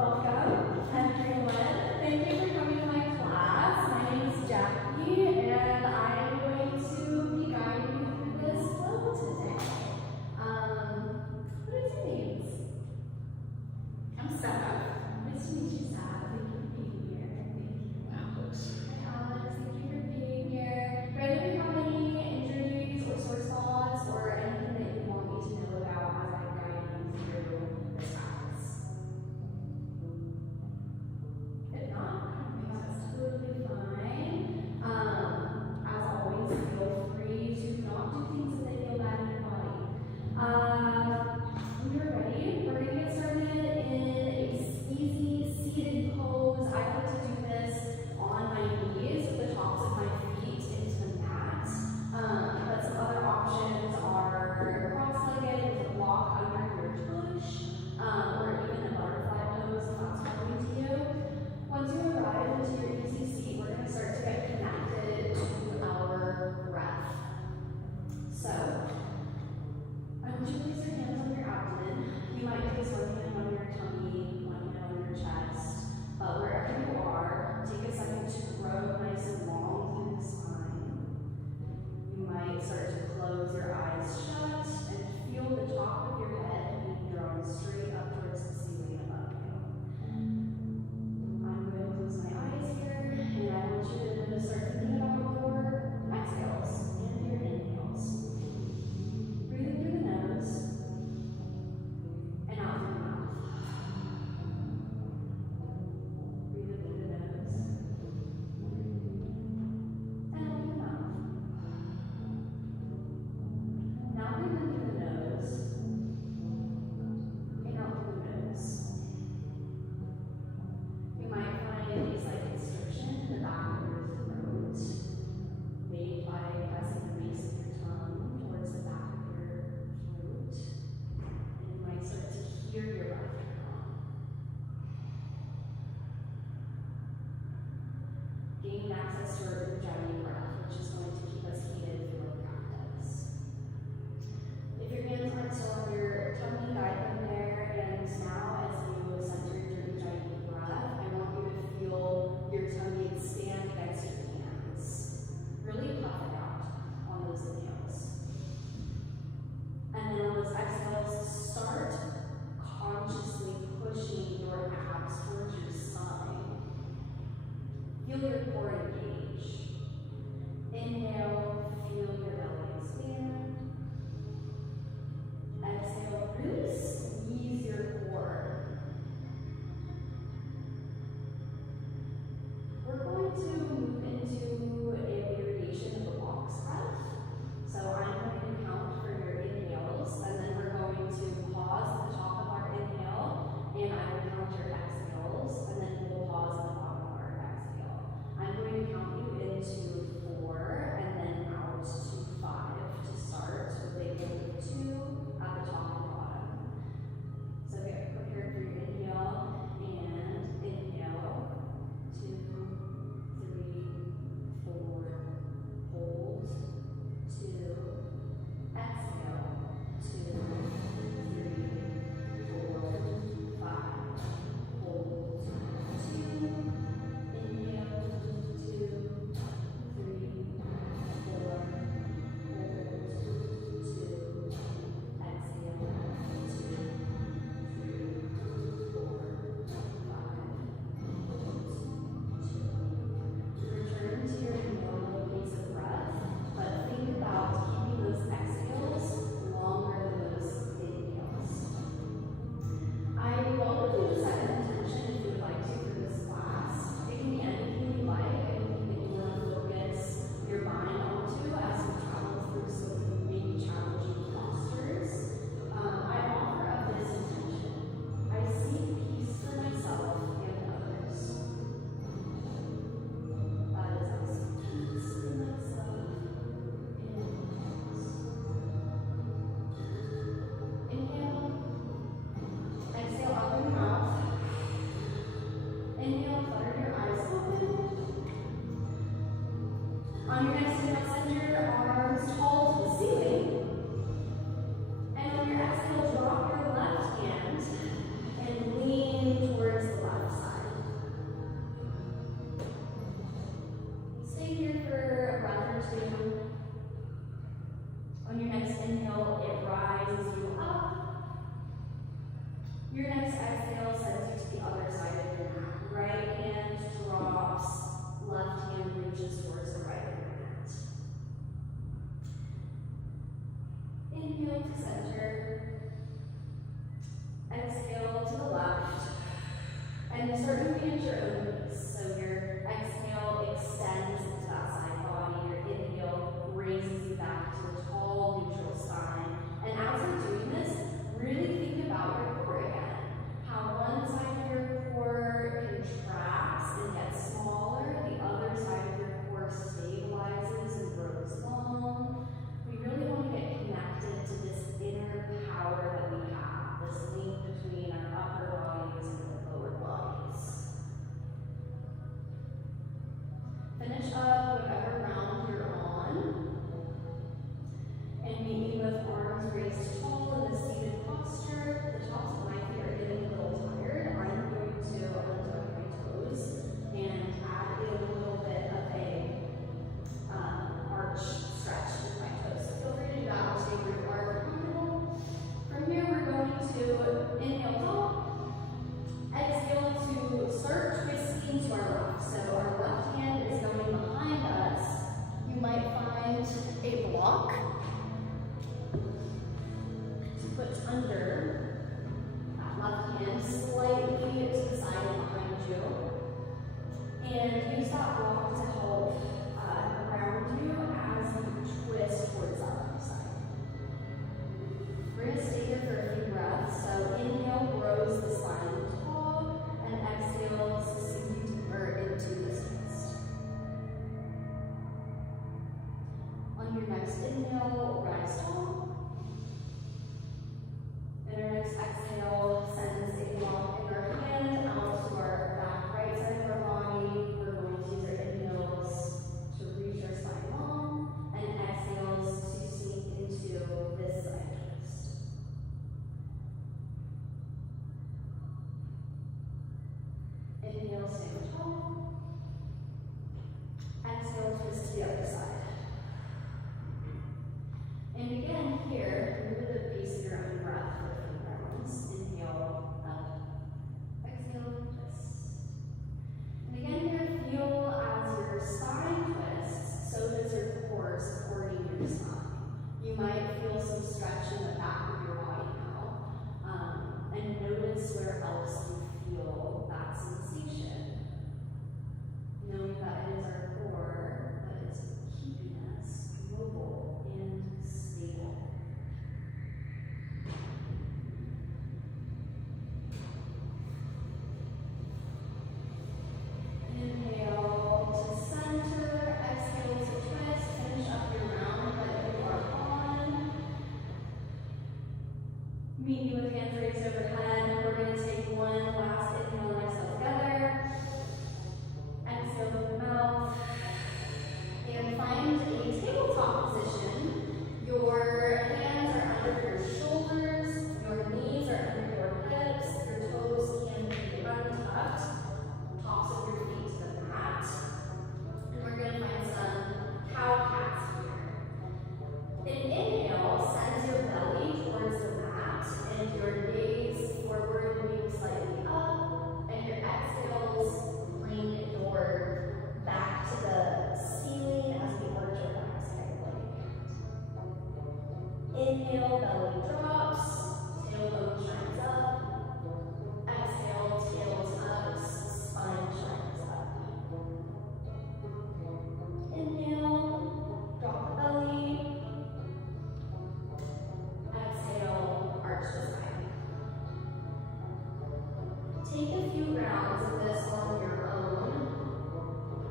Welcome, everyone. Thank you for coming to my class. My name is Jackie, and I'm going to be guiding you through this flow today. What is your names? I'm Sarah. Nice to meet you, Sarah. Thank you for being here. Thank you. Alex. Hi, Alex. Thank you for being here. Do either of you have any injuries or sore spots or anything that you want me to know about as I guide you through this practice? If not, that's totally fine. start moving at your own pace. So your exhale extends into that side body. Your inhale raises you back to a tall, neutral spine. And as you're doing this, really think about your core again. How one side of your core contracts and gets smaller, the other side of your core stabilizes and grows long. We really want to get connected to this inner power that we have, this link between our upper bodies and our lower bodies. Finish up whatever round you're on, and meet me with arms raised tall in the seated posture. The tops of my feet are getting a little tired. I'm going to untuck my toes and add in a little bit of a arch stretch with my toes. So feel free to do that. I'll stay where you are comfortable. From here, we're going to inhale tall, exhale to start twisting to our left. So our left hand is going behind us. You might find a block to put under that left hand slightly to the side behind you. And use that block to help ground you as you twist towards that left side. We're going to stay here for a few breaths. So inhale grows the spine tall, and exhale sink deeper into this twist. On your next inhale, rise tall. And our next exhale sends a block in our hand out to our back right side of our body. We're going to use our inhales to reach our spine long, and exhales to sink into this side twist. Inhale, stand tall. Exhale, twist to the other side. And again, here, move at the pace of your own breath for a few rounds. Inhale, up. Exhale, twist. And again, here, feel as your spine twists, so does your core supporting your spine. You might feel some stretch in the back of your body now. And notice where else you feel that sensation. Knowing that it is our core that is keeping us mobile and stable. Inhale to center, exhale to twist, finish up your round that you are on. Meet you with hands raised overhead. We're going to take one last inhale and exhale together. Exhale through the mouth. And find a tabletop position. Your hands are under your shoulders, your knees are under your hips, your toes can be untucked, tops of your feet to the mat. And we're going to find some cow cats here. An inhale sends your belly towards the mat and your gaze forward, moving slightly up, and your exhales bring your back to the ceiling as we arch our back slightly. Inhale, belly drops, tailbone shines up. Exhale, tail tucks, spine shines up. Inhale, drop the belly. Exhale, arch the spine. Take a few rounds of this on your own.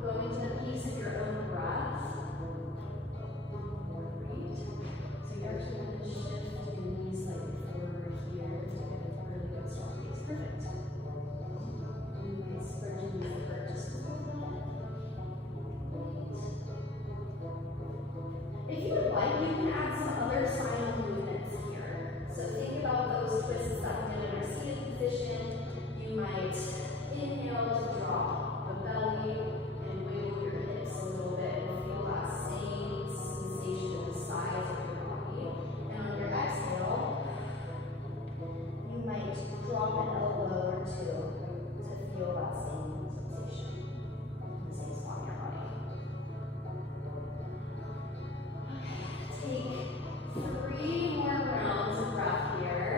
Go into the pace of your own breath. Great. So you're actually going to shift your knees slightly forward here to get a really good strong base. Perfect. You might spread your knees apart just a little bit. Great. If you would like, you can add some other spinal movements here. So think about those twists that we did in our seated position. You might inhale to drop the belly and wiggle your hips a little bit and feel that same sensation in the sides of your body. And on your exhale, you might drop an elbow or two to feel that same sensation in the same spot in your body. Okay, take 3 more rounds of breath here.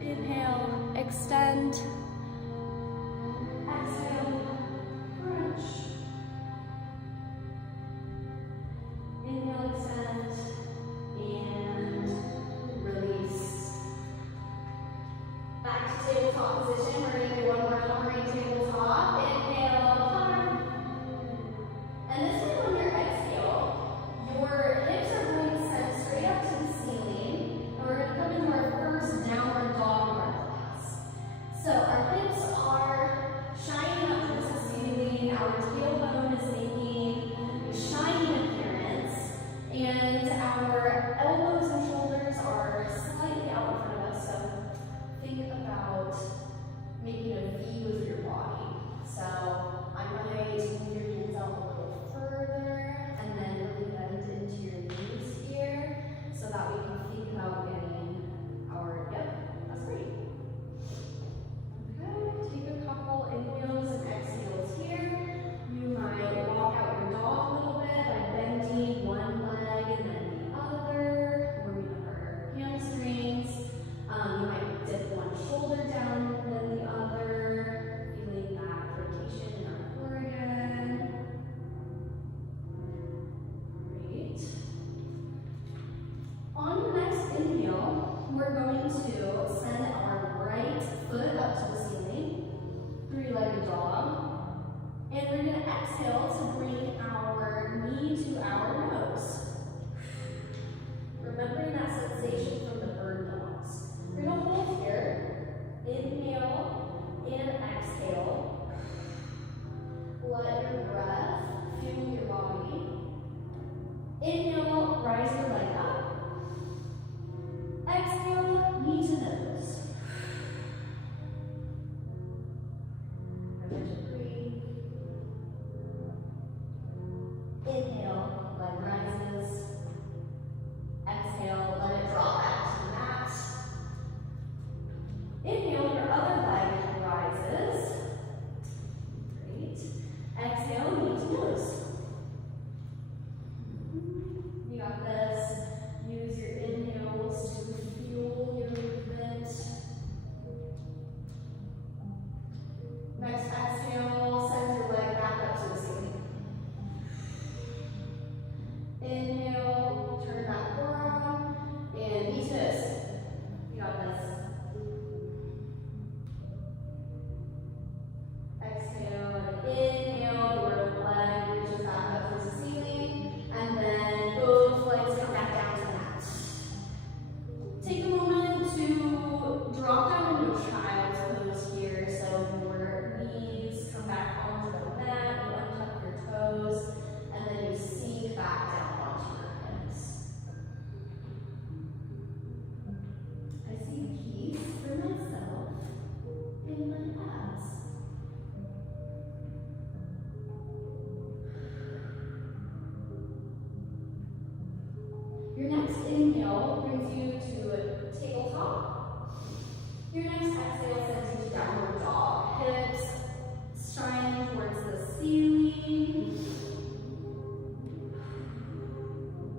Inhale, extend. Exhale, crunch. Inhale, extend, and release. Back to tabletop position. We're going to do one more hovering tabletop. Inhale, hover. And this time on your exhale, your hips are going to send straight up to the ceiling. And we're going to come into our first downward dog in our class. So our hips are shining up towards the ceiling. Our tailbone is making a shining appearance. And our elbows and shoulders are slightly out in front of us. So think about making a V with your body. So I'm going to move your hands out a little further and then really bend into your knees here so that we can think about getting our, that's great. Okay, take a couple inhales and exhales here. You might walk out your dog a little bit by bending one leg and then the other, moving up our hamstrings. You might dip one shoulder down and then the other, feeling that rotation in our core again. Great. On the next inhale, we're going to send our right foot up to the ceiling, three-legged dog. And we're going to exhale to bring our knee to our nose. Remembering that sensation from the bird dogs. We're going to hold here. Inhale and exhale. Let your breath fuel your body. Inhale, rise your leg up. Exhale, knee to nose. Remember to breathe. Inhale, leg rises. Exhale, let it drop back to the mat. Inhale, your other leg rises. Great. Exhale, knee to nose. You got this. Use your inhales to fuel your movement. Next exhale, send your leg back up to the ceiling. Inhale, turn that core on, and knee twist. You got this. Exhale, inhale, your leg reaches back up towards the ceiling, and then both legs come back down to the mat. Take a moment to drop down into child's pose here, so your knees come back onto the mat, you untuck your toes, and then you sink back down onto your hips. I see peace for myself in my abs. Your next inhale brings you to a tabletop. Your next exhale sends you to downward dog. Hips shining towards the ceiling.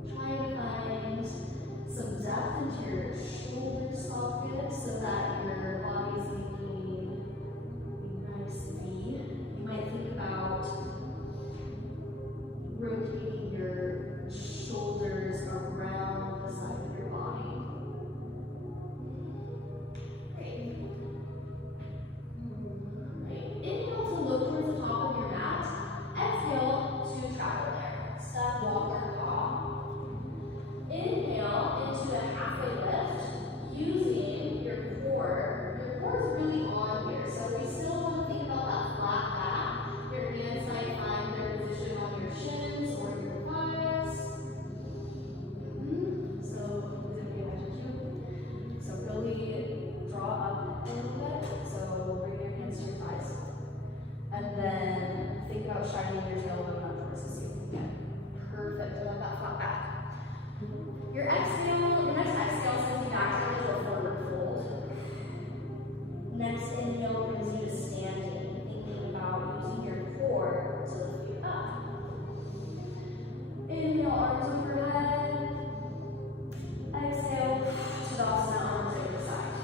Try to find some depth into your shoulder socket so that your body's making a nice V. You might think about rotating your shoulders around the side of your body. Great. Great. Inhale to look towards the top of your mat. Exhale to travel there. Step, walk, or hop. Inhale into a halfway lift using your core. Your core is really on here, so we still want to think about that flat back. Your hands might find their position on your shins or your thighs. So, pay attention. So really draw up a little bit. So bring your hands to your thighs. And then think about shining your tailbone up towards the ceiling again. Perfect. I want that flat back. Your next exhale sends you back down into a forward fold. Next inhale brings you to standing, thinking about using your core to lift you up. Inhale, arms overhead. Exhale, Tadasana, arms over the side.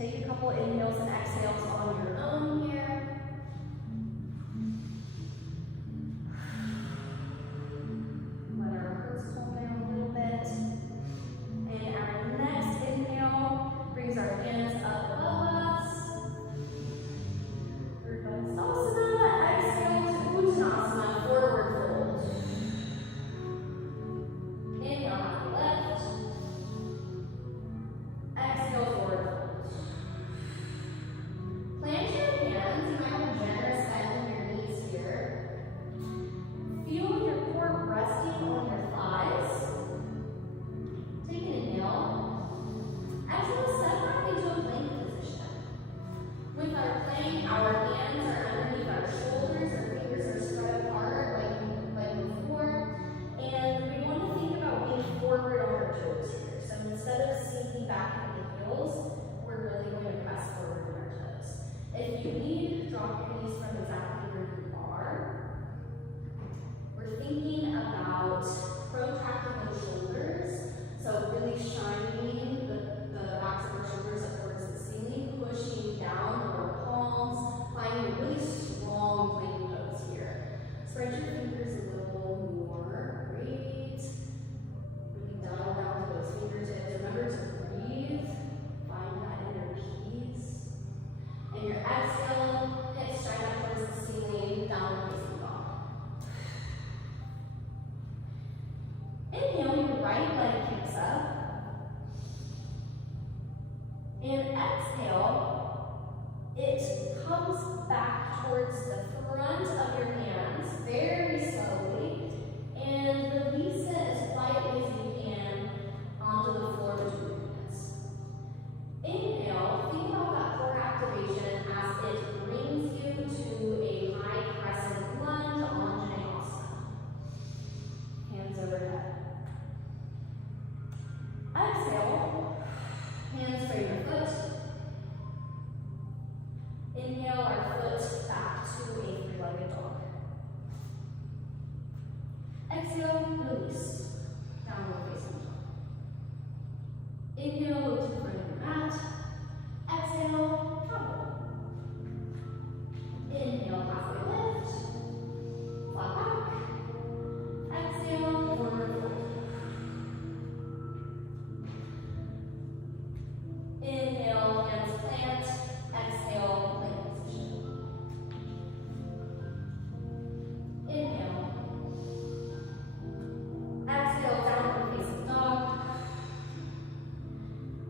Take a couple inhales and exhales on your own here. Let our hearts calm down a little bit. And our next inhale brings our hands up above us. Vinyasa. Exhale to Uttanasana, forward fold. Inhale, half lift. Exhale, forward fold. Plant your hands. You might have a generous bend in your knees here. Feel your core resting on your thighs. Take an inhale. Exhale, step back into a plank position. With our plank, our hands are underneath our shoulders, our fingers are spread apart like before. And we want to think about being forward on our toes here. So instead of sinking back into the heels, we're really going to press forward on our toes. If you need, drop your knees from exactly where you are. We're thinking about protracting those shoulders. So really shining the backs of our shoulders up towards the ceiling, pushing down with our palms, finding a really strong plank pose here. Spread your fingers a little more. Great. Really dial down to those fingertips. Remember to breathe. Find that inner peace. And your exhale, hips straight up towards the ceiling, downward facing dog. Inhale, your right leg kicks up. And exhale, it comes back towards the front of your hands very slowly and release it as lightly as you can onto the floor between your hands. Inhale, think about that core activation as it brings you to a high crescent lunge on Vinyasa. Hands overhead. Exhale, hands for your foot. Inhale our foot back to a three-legged dog. Exhale, release, downward facing dog. Inhale, look to the front of your mat. Exhale, travel. Inhale, halfway lift. Flat back. Exhale, forward fold. Inhale, hands plant. Exhale, plank position. Inhale. Exhale, downward facing dog.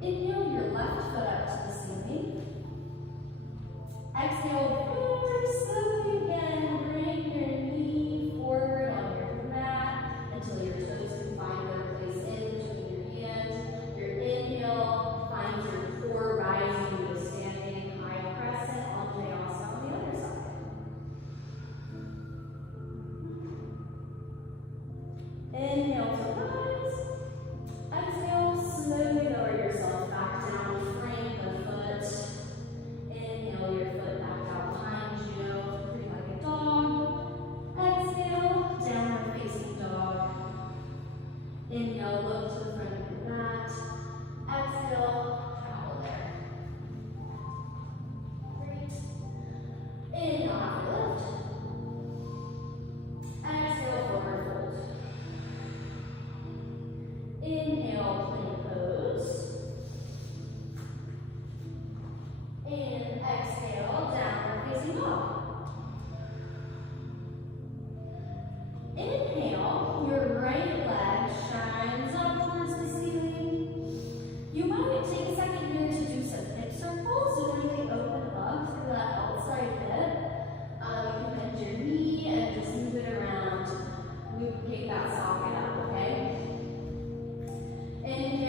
Inhale, your left foot up to the ceiling. Exhale, very slowly again, bring your knee forward on your mat until your toes can find their place in between your hands. Your inhale finds your core rising to a standing high crescent on Vinyasa on the other side. Inhale to rise. Exhale, slowly lower yourself back down, frame the foot. Inhale your foot back out behind you, three-legged dog. Exhale, downward facing dog. Inhale, look to the front of your mat. Exhale, travel there. Great. Inhale, half lift. Exhale, forward fold. Inhale, plank pose. And exhale, downward facing dog. Inhale, your right leg shines up towards the ceiling. You might take a second here to do some hip circles, so really open up through that outside hip. You can bend your knee and just move it around. Lubricate that socket up, okay? Inhale.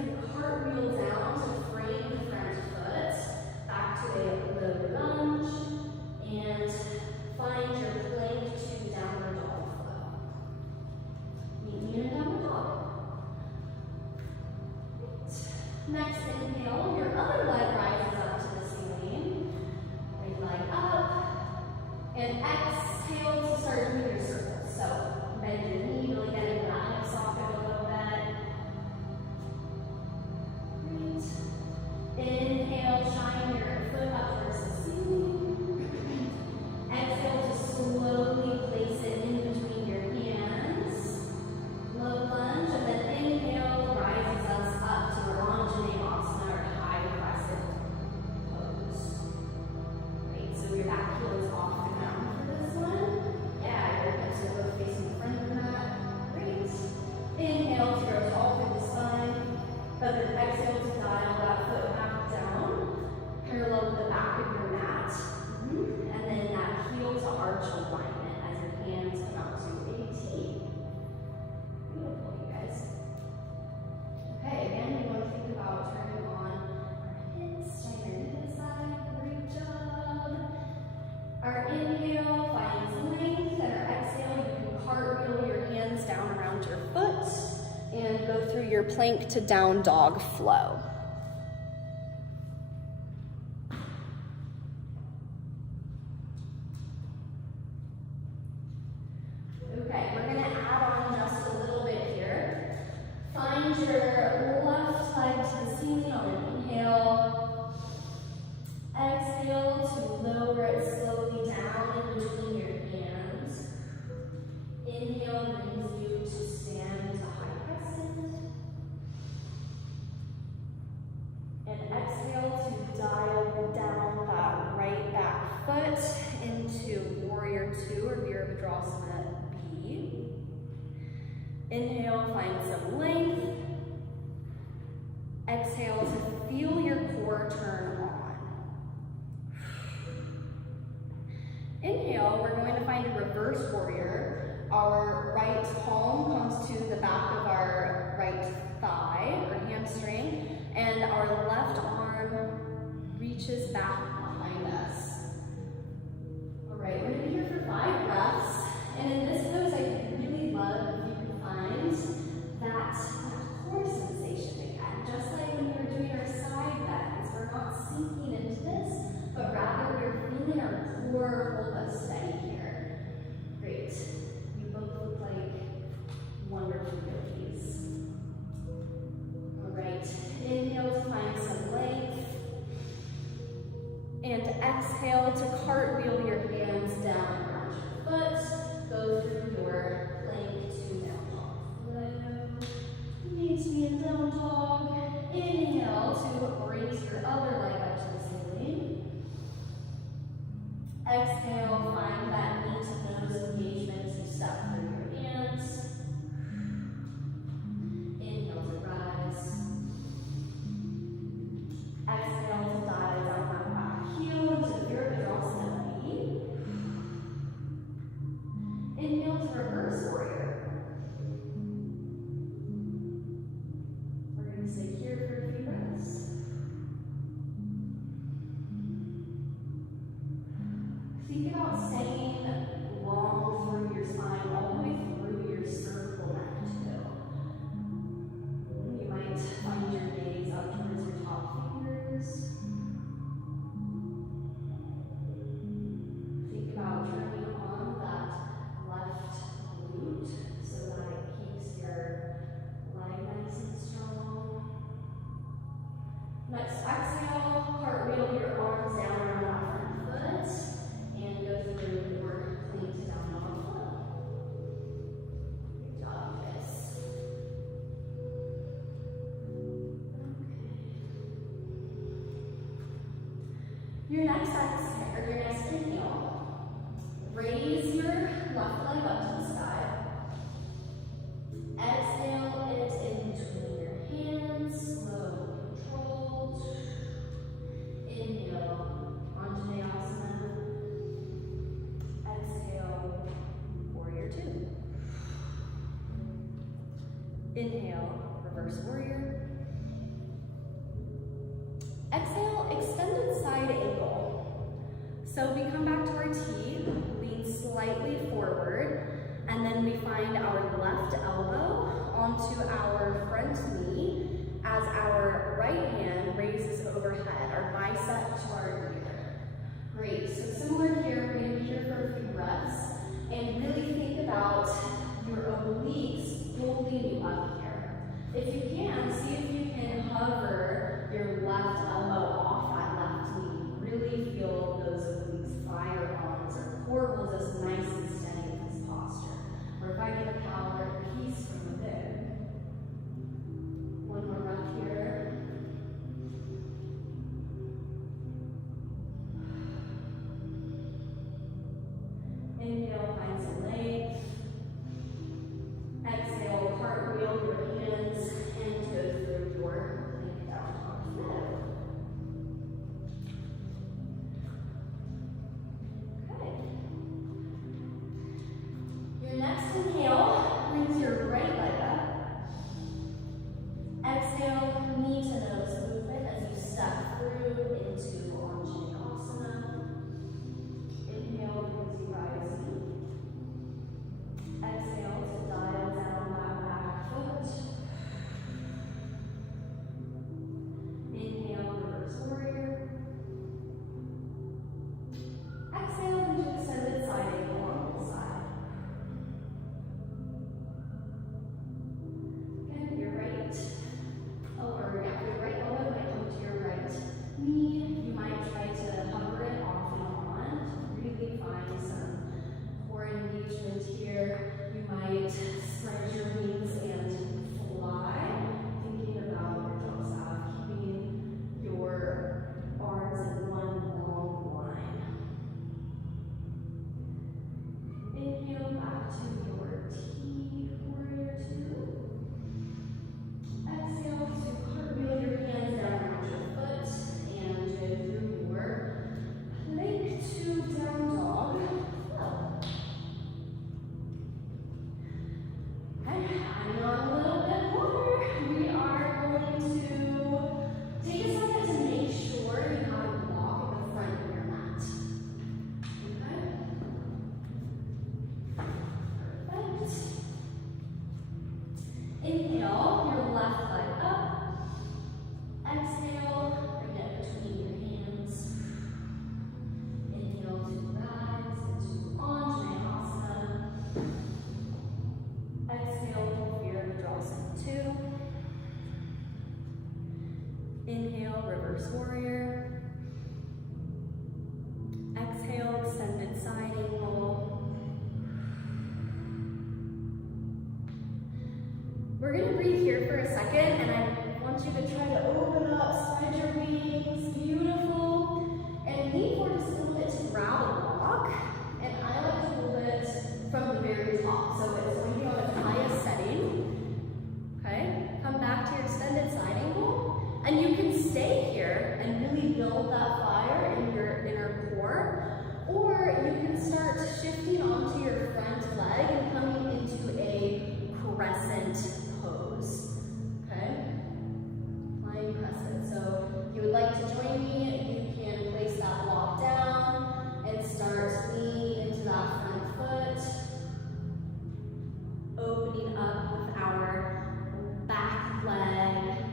you cartwheel down to frame the front foot, back to a low lunge, and find your plank to downward dog flow. Meet me in a downward dog. Next inhale, your other leg rises up to the ceiling. Right leg up. And exhale to start doing your circles. So bend your knee, really get into that hip socket a little bit. Great. Inhale, shine your foot up towards the ceiling. Exhale to slowly place it in between your hands. Low lunge, and then inhale rises us up to our Vinyasa or high crescent pose. Great, so your back heel is off the ground for this one. Yeah, your hips are both facing the front of the mat. Great. Inhale to grow tall through the spine, but then exhale to dial that foot back down, parallel with the back of your mat. And then that heel to arch alignment as your hands come out to a T. Beautiful, you guys. Okay, again, we want to think about turning on our hips, shine your knee to the side. Great job. Our inhale finds length, and our exhale, you can cartwheel your hands down around your foot and go through your plank to down dog flow. Okay, we're going to add on just a little bit here. Find your left leg to the ceiling on an inhale. Exhale to lower it slowly down in between your hands. Inhale brings you to stand to high crescent. And exhale to dial down that right back foot into warrior two or Virabhadrasana B. Inhale, find some length. Exhale to feel your core turn on. Inhale, we're going to find a reverse warrior. Our right palm comes to the back of our right thigh or hamstring, and our left arm reaches back behind us. All right, we're going to be here for 5 breaths, and in this pose, I really love if you can find that core sensation again. Just like when we were doing our side bends, we're not sinking into this, but rather we're feeling our core hold us steady here. Great. You both look like wonderful yogis. All right. Inhale to find some length. And exhale to cartwheel your hands down around your foot. Go through your plank to down dog. Needs to be a down dog. Inhale to raise your other leg up to the ceiling. Exhale, find that knee to nose engagement as you step through your hands. Inhale to rise. Exhale to dive down that back heel into Virabhadrasana B. Inhale to reverse warrior. We're going to stay here for a few breaths. Think about staying long through your spine, all the way through your cervical neck too. You might find your gaze up towards your top fingers. Think about turning on that left glute so that it keeps your leg nice and strong. Next, exhale, cartwheel your arms down around that front foot. And go through your plank to down dog flow. Good job, guys. Okay. Your next exhale, or your next inhale, raise your left leg up to the sky. Exhale it in between your hands, slow and controlled. Inhale, Vinyasa. Exhale, warrior two. Inhale, reverse warrior. Exhale, extended side angle. So we come back to our T, lean slightly forward, and then we find our left elbow onto our front knee as our right hand raises overhead, our bicep to our ear. Great, so similar here, we're gonna be here for a few breaths, and really think about your obliques holding you up here. If you can, see if you can hover your left elbow off that left knee. Really feel those obliques fire on as our core holds us nice and steady in this posture. We're finding the power and peace from within. One more breath here. Inhale, find some length. Exhale, cartwheel your hands and go through your plank down dog flow. Okay. Your next inhale brings your right leg up. Exhale, knee to nose movement as you step through into Vinyasa. Inhale brings you rising. Exhale to dial down that back foot. Inhale, reverse warrior. Exhale into extended side angle on the side. Again, your right elbow might come to your right knee. You might try to hover it off and on to really find some core engagement here. You might spread your wings and fly, thinking about your dorsal, keeping your arms in one long line. Inhale back to your T, warrior two. Exhale to cartwheel your hands down around your foot and go through your plank to down dog flow. Okay, adding on a little bit more, we are going to take a second to make sure you have a block at the front of your mat. Okay? Perfect. Inhale, your left leg up. Exhale, bring it between your hands. Inhale to rise into Vinyasa. Exhale, pull fear, draws in 2. Inhale, reverse warrior. Exhale, extended side angle. We're gonna breathe here for a second, and I want you to try to open up, spread your wings, beautiful, and lean forward just a little bit to grab a block. And I like to hold it from the very top, so it's going to be on its highest setting. Okay, come back to your extended side angle, and you can stay here and really build that fire in your inner core, or you can start shifting onto your front leg and coming into a crescent pose. Okay, flying crescent. So if you would like to join me, you can place that block down and start leaning into that front foot, opening up with our back leg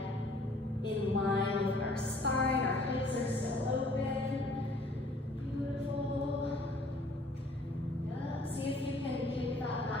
in line with our spine. Our hips are still open. Beautiful. Yeah. See if you can kick that back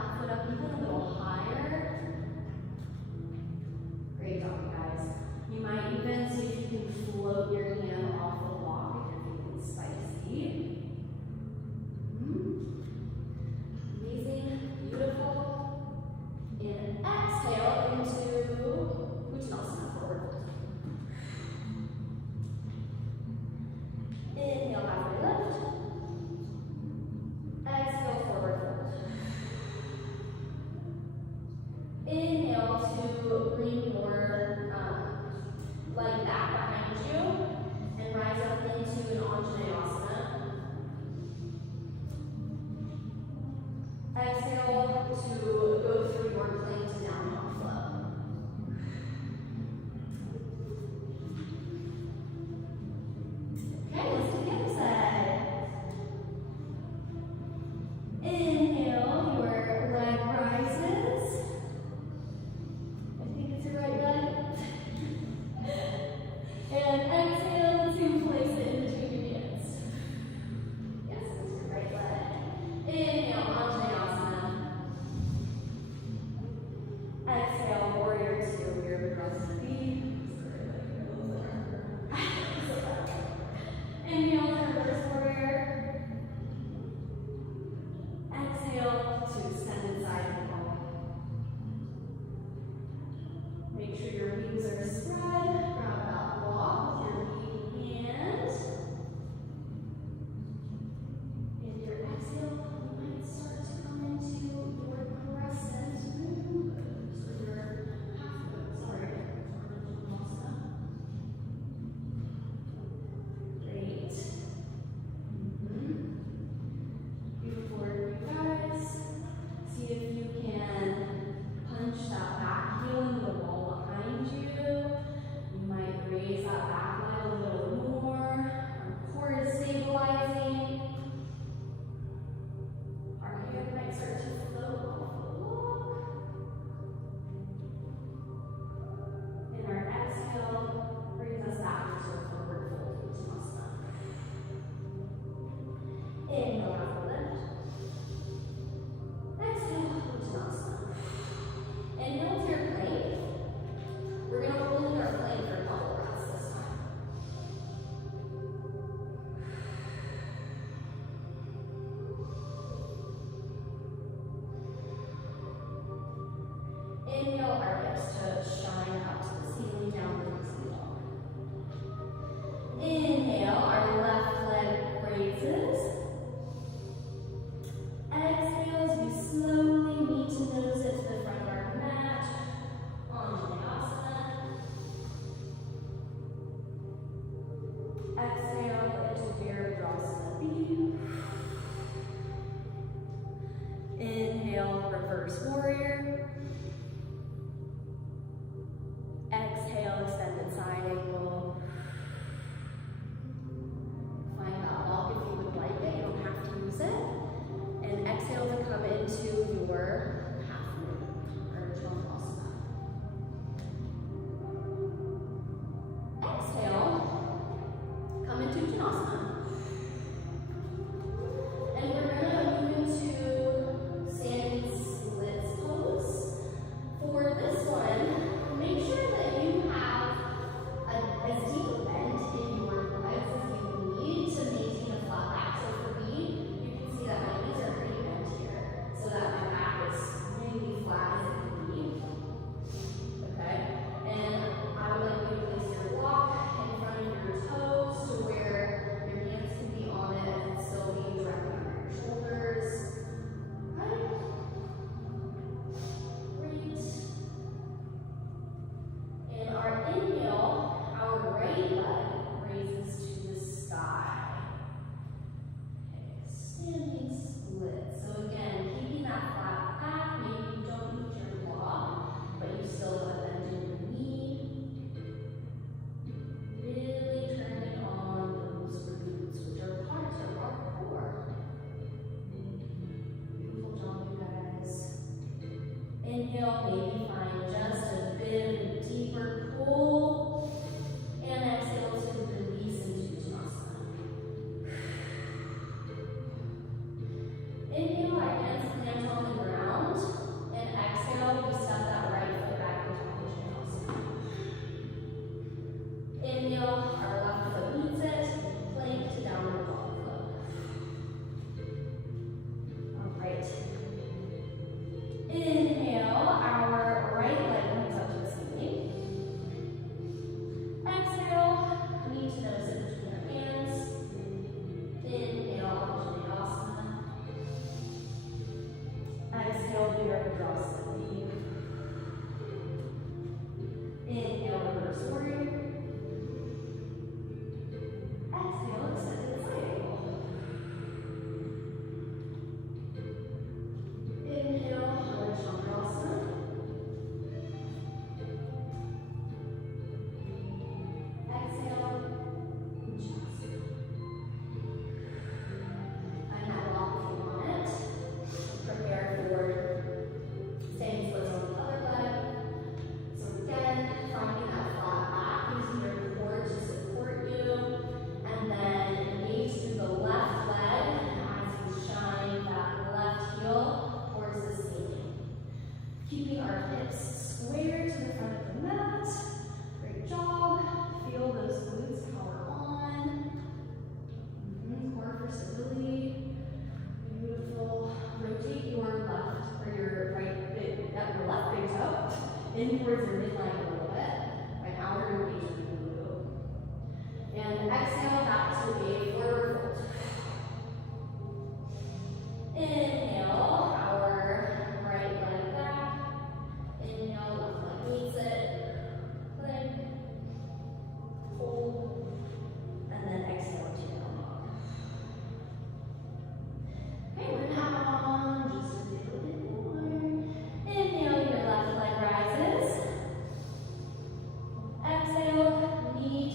are spread. Grab that block with your lead hand. And your exhale, you might start to come into your crescent moon pose, or your half moon, sorry. Great. Beautiful work, you guys. See if you can punch that back heel into the wall behind you.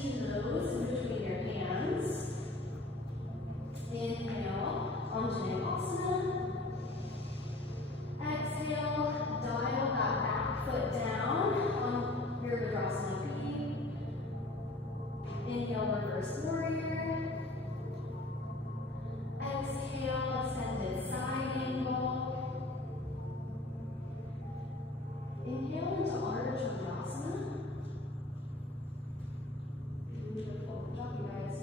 squeeze your nose in between your hands. Inhale, Anjaneyasana. Exhale, dial that back foot down on Virabhadrasana B. Inhale, reverse warrior. Exhale, extended side angle. Inhale into Ardha Chandrasana. Beautiful. Good job, you guys.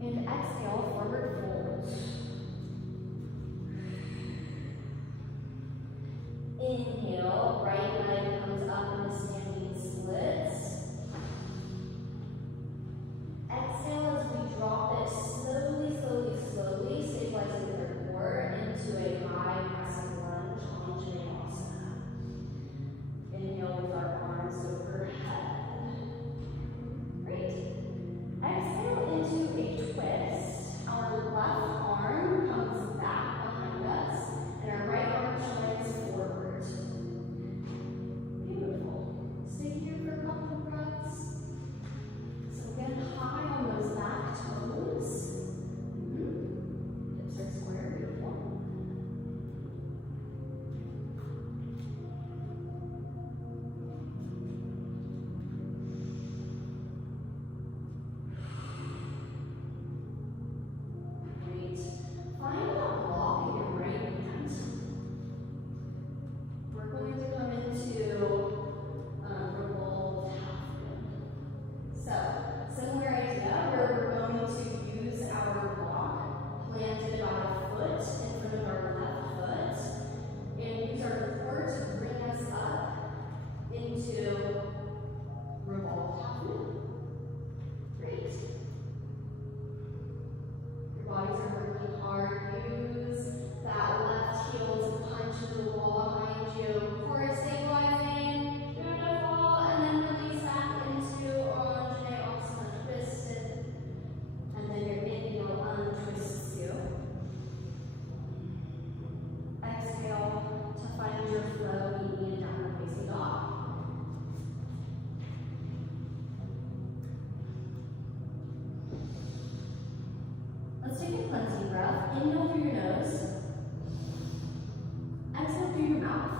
And exhale, forward fold. Inhale, right leg comes up into standing splits. Exhale as we drop it slowly, slowly, slowly, stabilizing with our core into a high crescent lunge, Anjaneyasana. Inhale with our arms overhead. Great. Exhale into a twist. Our left arm comes back behind us, and our right arm shines forward. Beautiful. Stay here for a couple of breaths. So again, high on those back toes. Hips are square, beautiful. Great. Find that block in your right hand. We're going to come into revolved half moon. So, similar idea where we're going to use our block planted about a foot in front of our left foot and use our core to bring us up into revolved half moon. Great. Your bodies are working hard. Use that left heel to punch into the wall behind you. Core stabilizing. Beautiful. And then release back into Anjaneyasana. Twist it. And then your inhale untwists you. Exhale to find your flow, meeting in downward facing dog. Let's take a cleansing breath. Inhale through your nose. Exhale through your mouth.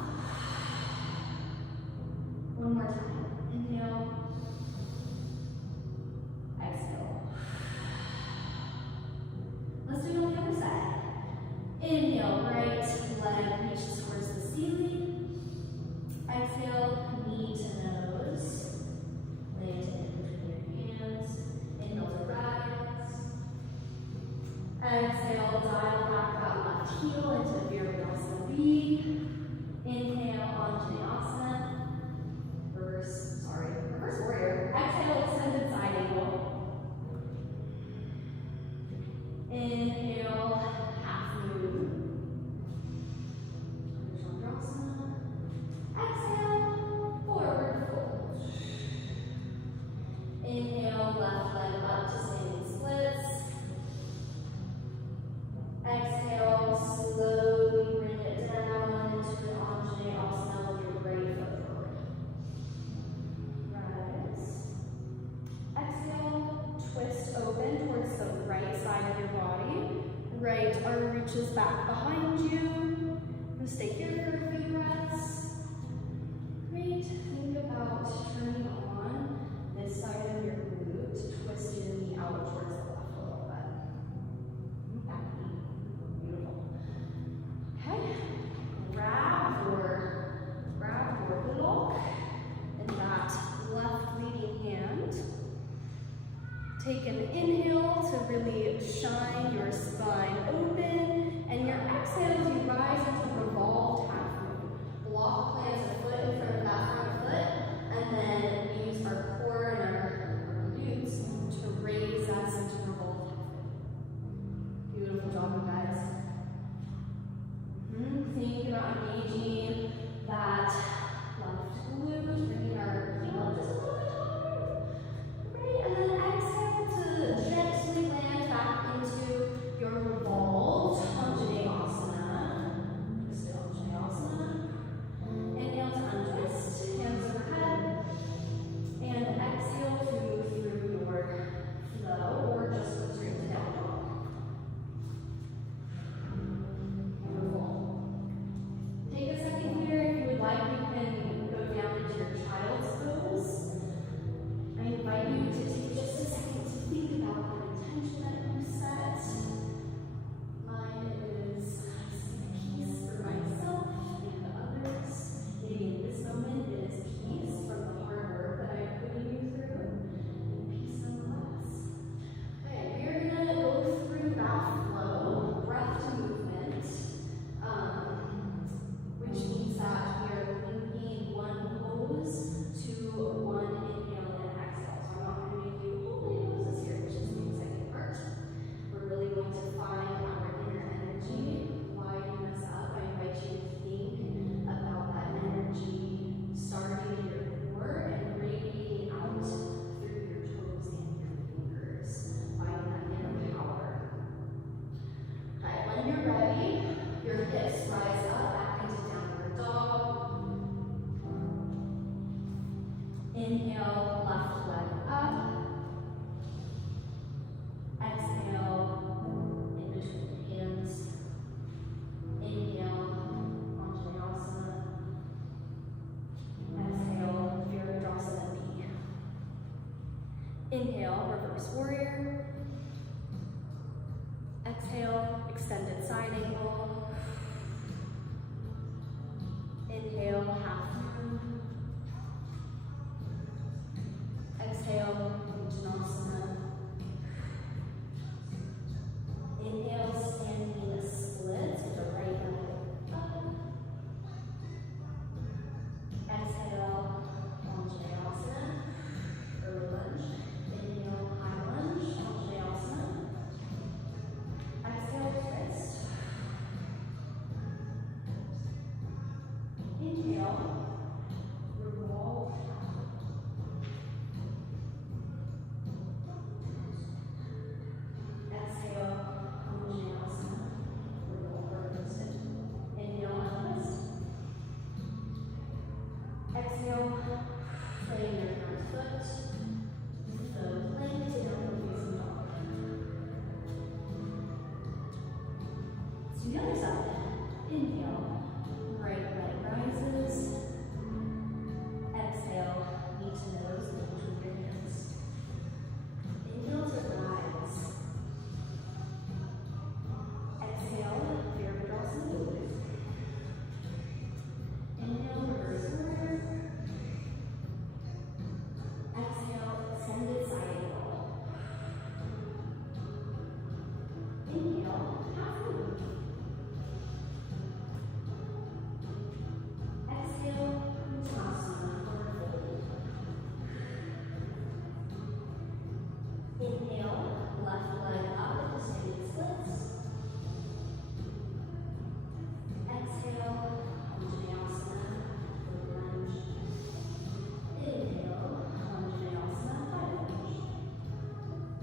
One more time. Inhale. Exhale. Let's do it on the other side. Inhale, right leg reaches towards the ceiling. Exhale, knee to nose. Land in between your hands. Inhale to rise. Exhale, dial back that left heel into Virabhadrasana B. Inhale, Anjaneyasana. Reverse warrior. Exhale, extended side angle. Inhale, half moon. Chandrasana. Exhale, forward fold. Inhale, left leg up to standing splits. Exhale, slowly bring it down into an Anjaneyasana with your right foot forward. Rise. Exhale, twist open towards the right side of your body. Right arm reaches back behind you. You stay here for a few breaths. Great. Think about turning on this side of your glute, twist your knee out towards the left a little bit. Back knee. Beautiful. Okay. Grab your block in that left leading hand. Take an inhale to really shine your spine open, and your exhale as you rise into revolved half moon. Block plants a foot in front of that front foot, and then we use our core and our glutes to raise us into revolved half moon. Beautiful job, you guys. Think about engaging that left glute, bringing our heel just a little bit taller. Great, and then exhale to gently land back into your revolved Anjaneyasana. Just Anjaneyasana. Inhale, left leg up. Exhale, in between the hands. Inhale, Anjaneyasana. Exhale, Virabhadrasana B. Inhale, reverse warrior. Exhale, extended side angle. Inhale, half moon. Exhale, Uttanasana. Inhale, standing splits with the right leg up. Exhale, Anjaneyasana, early lunge. Inhale, high lunge, Anjaneyasana. Exhale, twist. Inhale, revolve. Exhale, Anjaneyasana, revolve or twist it. Inhale, untwist. Exhale, frame your front foot. So plank to downward facing dog. So the other side. Inhale, right leg rises. Exhale, knee to nose, in between your hands. Inhale to rise. Exhale, Virabhadrasana. Inhale, reverse warrior. Exhale, extended side angle. Inhale, half moon. Exhale, Uttanasana, forward fold. Inhale, left leg up into standing splits. Exhale, Anjaneyasana, forward lunge. Inhale, Anjaneyasana, high lunge.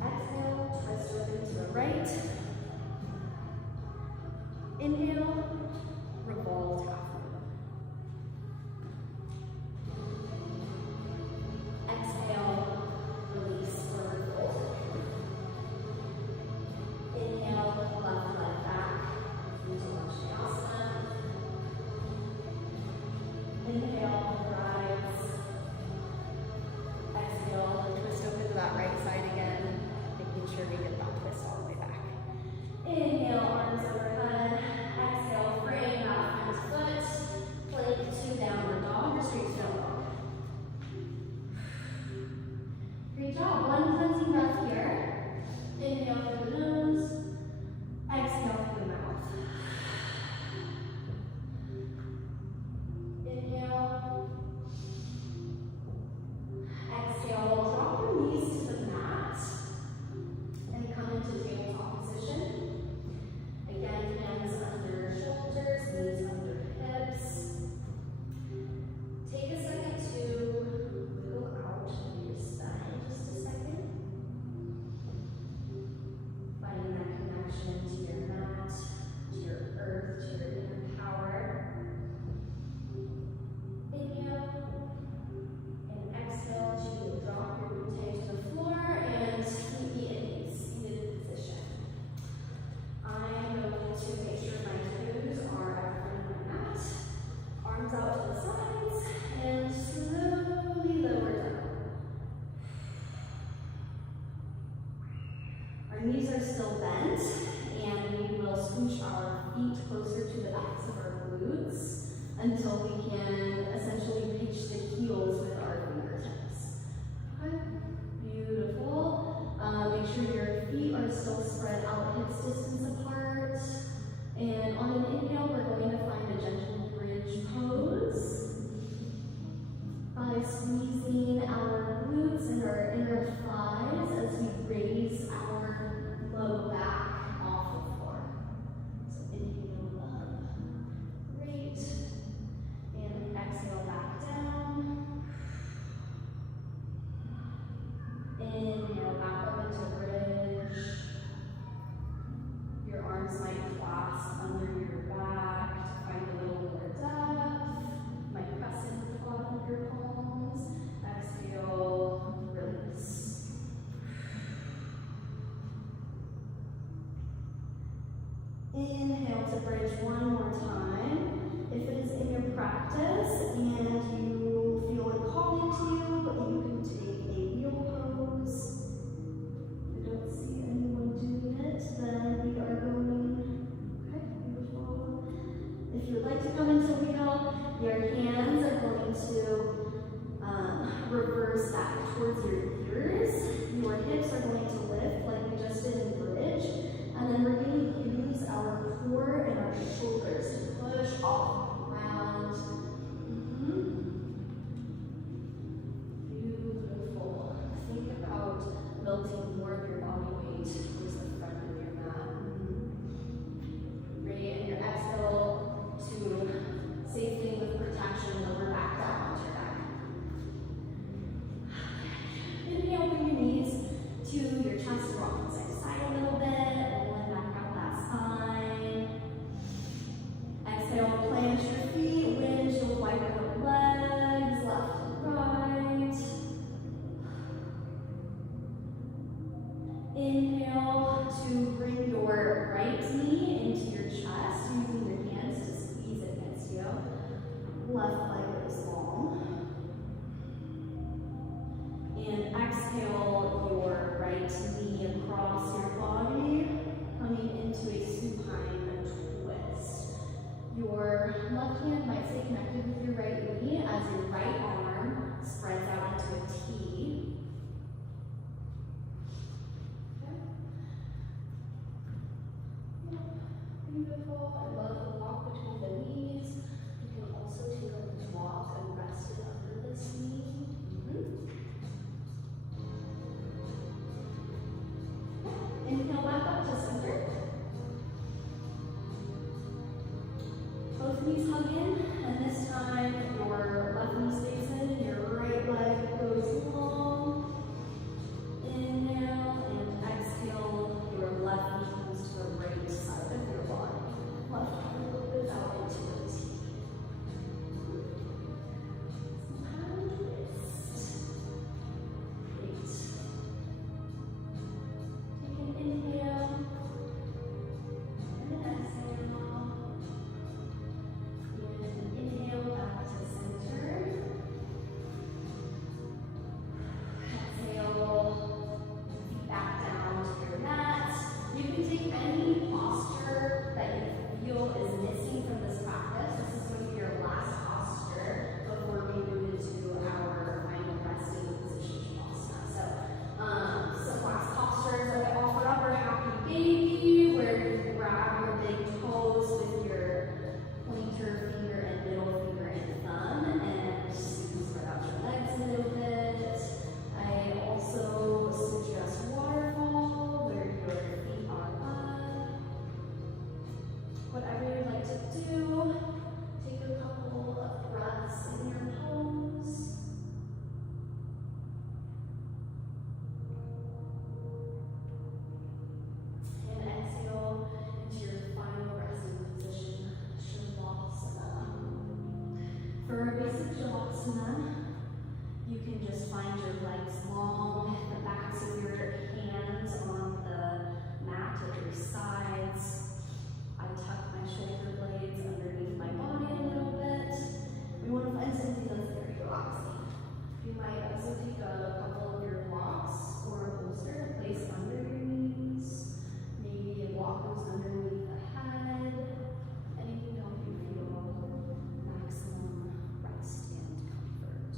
Exhale, twist open to the right. Inhale, revolve half moon. Exhale, release forward fold. Inhale, left leg back into Anjaneyasana. Inhale, rise. Exhale, twist over to that right side again, making sure we get that twist all the way back. Inhale, arms overhead. Exhale, frame half front foot. Plank to downward dog or straight down dog. Great job. One cleansing breath here. Inhale through the nose. Exhale through the mouth. Inhale. Exhale, drop your knees to the mat and come into tabletop position. Again, hands under shoulders, knees under hips. Take a second to wiggle out of your spine, just a second. Finding that connection to your mat, to your earth, to your inner power. Inhale. And exhale to drop your glute to the floor and meet me in seated position. I'm going to make sure my toes are at the front of my mat, arms out to the sides, and slowly lower down. Our knees are still bent, and we will scooch our feet closer to the backs of our glutes until we can essentially reach the heels with our fingertips. Okay, beautiful. Make sure your feet are still spread out hips distance apart. And on an inhale, we're going to find a gentle bridge pose by squeezing our glutes and our inner thighs as we raise our low back off the floor. So inhale up, great, and exhale back down. Inhale back up into bridge. Your arms might clasp under your back to find a little more depth. Might press into the bottom of your palms. Exhale. one more time. If it is in your practice and you feel it calling to you, you can take a wheel pose. I don't see anyone doing it, then we are going, okay, beautiful. If you would like to come into wheel, your hands are going to reverse back towards your ears. Your hips are going to lift like we just did in bridge. And then we're going to use our core and our shoulders to push off the ground. Beautiful. Think about melting more of your body weight towards the front of your mat. Great. And your exhale to safely with protection, lower back down onto your back. Inhale, bring your knees to your chest, rock from side to side a little bit, rolling back out that spine. Exhale, plant your feet, windshield wiper the legs, left and right. Inhale to bring your right knee into your chest, using your hands to squeeze it against you. Left leg is long. And exhale your right knee across your body, coming into a supine twist. Your left hand might stay connected with your right knee as your right arm spreads out into a T. Okay. Beautiful. I love the walk between the knees. You can also take a walk and rest it under this knee. Inhale back up to center. Both knees hug in, and this time your left knee stays in, your right leg goes long. Inhale and exhale, your left knee comes to the right side of your body. Left arm opens out into a T. Hand twist. Great. Inhale and exhale. And inhale back to center. Exhale, feet back down to your mat. You can take any posture that you feel is missing from this practice. This is going to be your last posture before we move into our final resting position, Shavasana. So, some last postures that I offer up are happy baby, where you grab your big toes with your pointer finger and middle finger and thumb, and spread out your legs a little bit. I also suggest waterfall, where your feet are up. Whatever you'd like to do, take a couple of breaths in your pose. And exhale into your final resting position, Shavasana. For a basic Shavasana, you can just find your legs long, the backs of your hands on the mat at your sides. I tuck my shoulder blades underneath my body a little bit. We want to find something that's very relaxing. You might also take a couple of your blocks or a bolster to place under your knees. Maybe a block goes underneath the head. Anything to help you feel maximum rest and comfort.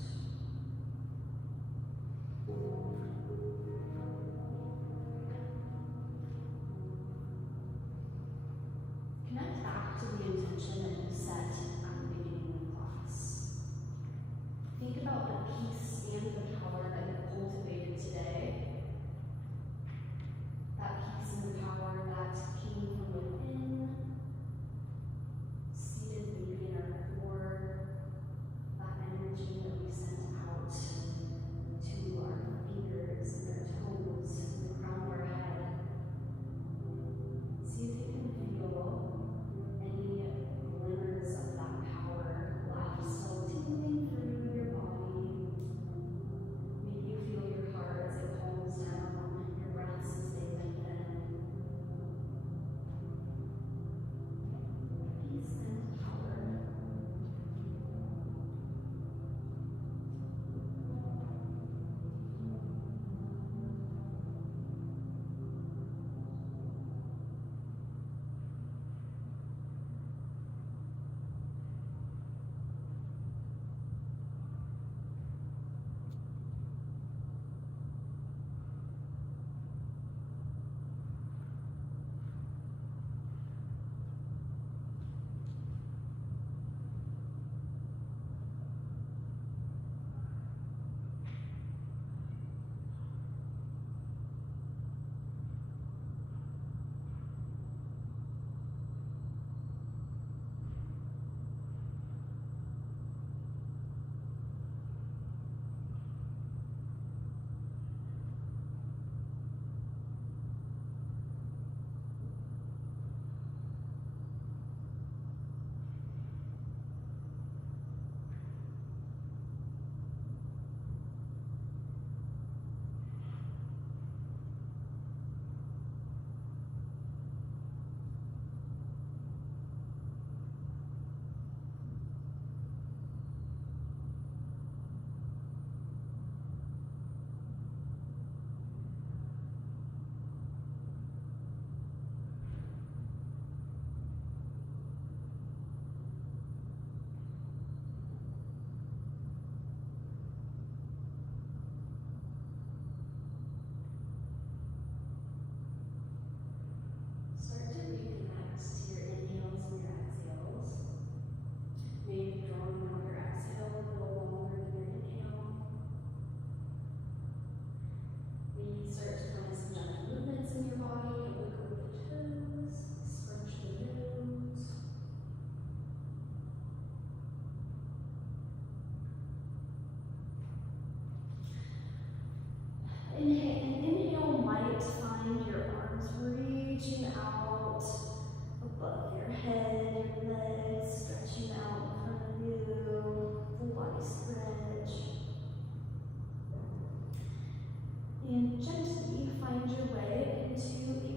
find your way into